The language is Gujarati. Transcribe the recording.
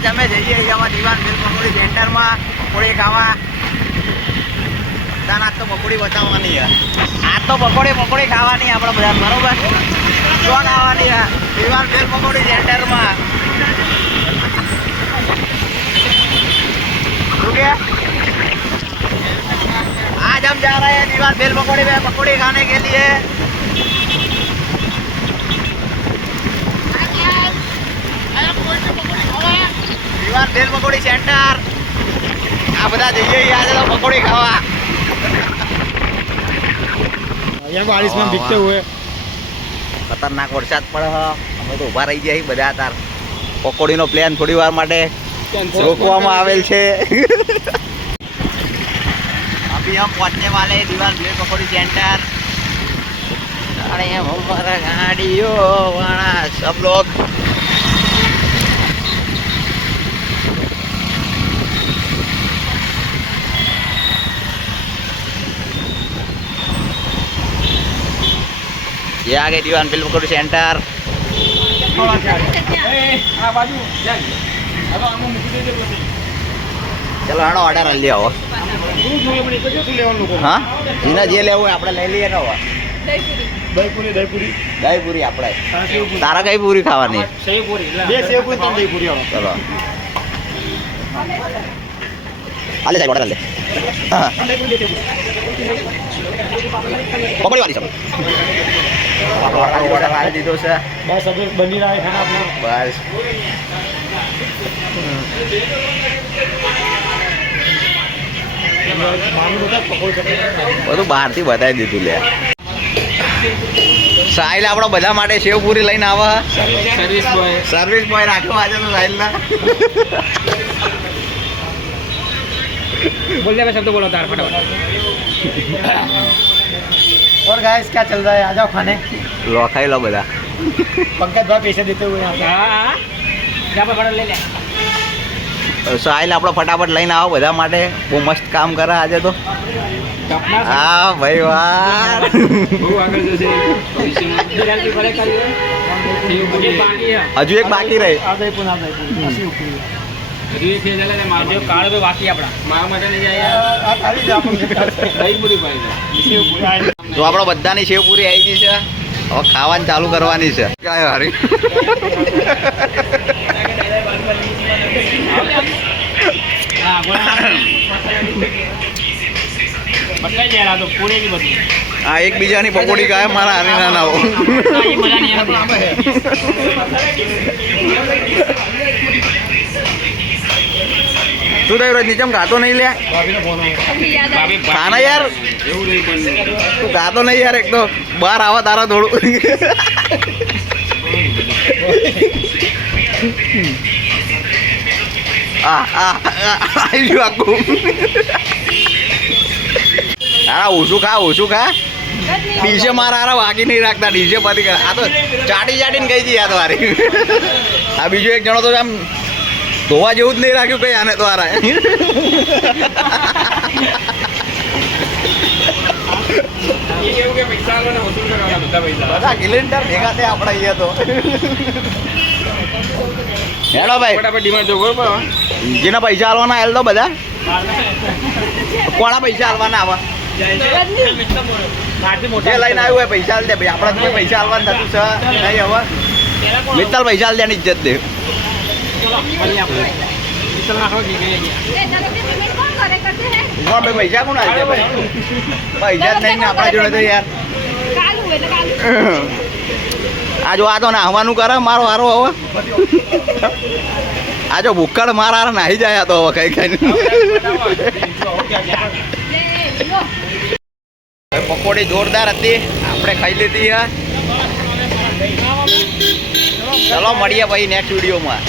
આજ અમે જઈએ અહીંયા દીવાન ભેલ પકોડી સેન્ટરમાં પકોડી ખાવા. આજ તો પકોડી બતાવવાની છે. આજ તો પકોડી ખાવાની આપણે બધા, બરોબર? શું ખાવાની છે? દીવાન ભેલ પકોડી સેન્ટરમાં. શું કે आज हम जा रहे हैं दीवान भेल पकौड़ी में पकौड़ी खाने के लिए. दीवान भेल पकौड़ी सेंटर. आ बता जइए आज तो पकौड़ी खावा. यहाँ बारिश में भीगते हुए खतरनाक वरसाद पड़े है. અમે તો ઊભા રહી જાય બધા. તાર પકોડીનો પ્લાન થોડી વાર માટે રોકવામાં આવેલ છે. अभी हम पहुंचने वाले हैं दीवान भेल पकौड़ी सेंटर. अरे हमारा गाड़ियों वाला सब लोग ये आ गए दीवान भेल पकौड़ी सेंटर. चलो हाँ ऑर्डर ले आओ. हाँ जीना जे लेવું હોય આપણે લઈ લઈએ ને. હવે દહીપુરી આપણે. તારા કઈ પૂરી ખાવાની? ચલો હાલે જાય ઓર્ડર લે. પકોડી વાળી सब ઓર્ડર આવી દીધો છે. बस अभी बनी रहा है खाना अपना. બસ બધું બહારથી બતાવી દીધું લે. સાહિલ આપણો બધા માટે સેવ પૂરી લઈને આવે. સર્વિસ બોય રાખ્યો આજે તો સાહિલ ના. बोल दे शब्द बोलो तार फटाफट. और गाइस क्या चल रहा है? आ जाओ खाने. લો ખાઈ લો બધા. पंकज भाई पैसे देते हुए यहाँ पे. हाँ क्या पकड़ ले ले. સાહિલ આપણો ફટાફટ લઈને આવો બધા માટે. બહુ મસ્ત કામ કરે આજે તો. હા ભાઈ વાહ. હજુ એક બાકી રહે. તો આપણો બધાની સેવ પૂરી આવી ગઈ છે. હવે ખાવાની ચાલુ કરવાની છે. કાંઈ હારી હા એકબીજાની પકોડી ખાય મારા હારી ના ના હો. શું થયું રોજ નીચે ખાતો નહીં લે? ખાના યાર તું ખાતો નહીં યાર. એક તો બહાર આવા તારા થોડું. આખું હા ઓછું ખા. ડીજે મારા હારા વાગી નહીં રાખતા. ડીજે પતી ગયા. આ તો ચાટીને ગઈ હતી યાદ વારી. આ બીજો એક જણો તો આમ ધોવા જેવું જ નહીં રાખ્યું કઈ આને તો હારા. બધા કિલોમીટર ભેગા થયા આપણે અહીંયા તો. હેડો ભાઈ જેના પૈસા હાલવાના હેલ તો બધા. કોના પૈસા હાલવાના આવા? જે લઈને આવ્યું હોય પૈસા હાલ દે ભાઈ. આપણા તો પૈસા હાલવાનું થતું છે નહીં. હવે મિત્તલ પૈસા હાલ દેની ઇજ્જત દે. પૈસા કોણ હાલ દે ભાઈ? પૈસા જ નહીં ને આપણા જોડે તો યાર. આ જો આ તો નાહવાનું કરે મારો હારો. હવે આ જો ભૂક્કડ મારા હારા નાહી જાય તો હવે કઈ કઈ. પકોડી જોરદાર હતી. આપણે ખાઈ લીધી. ચલો મળીએ ભાઈ નેક્સ્ટ વિડીયોમાં.